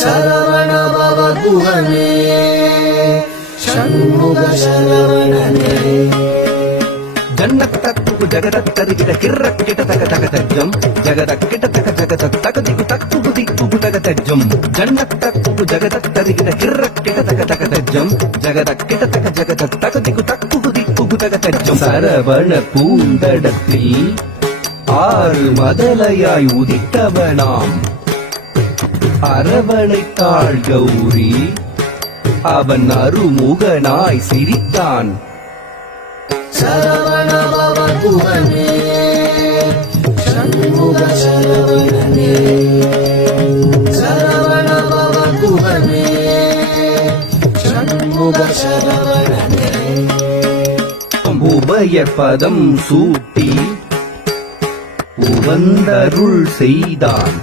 சரவண பவ குகனே ஷண்முக சரவணனே ஜன்னத்தக்கு ஜகதத்தரிகிட கிர்ரக்கிட தக தக தஜ்ஜம் ஜகதக்கிட தக ஜகத தகதிகு தக்கு திக்கு தக தஜ்ஜம் ஜன்னத்தக்கு ஜகதத்தரிகிட கிர்ரக்கிட தக தக தஜ்ஜம் ஜகதக்கிட தக ஜகத தகதிகு தக்கு திக்கு தக தஜ்ஜம் சரவண பூந்தடத்தில் ஆறு மதலையாய் உதித்தவனாம் அரவணைத்தாள் கௌரி அவன் அருமுகனாய் சிரித்தான் சரவண பவ குகனே ஷண்முக சரவணனே சரவண பவ குகனே ஷண்முக சரவணனே உபயர் பதம் சூட்டி உவந்தருள் செய்தான்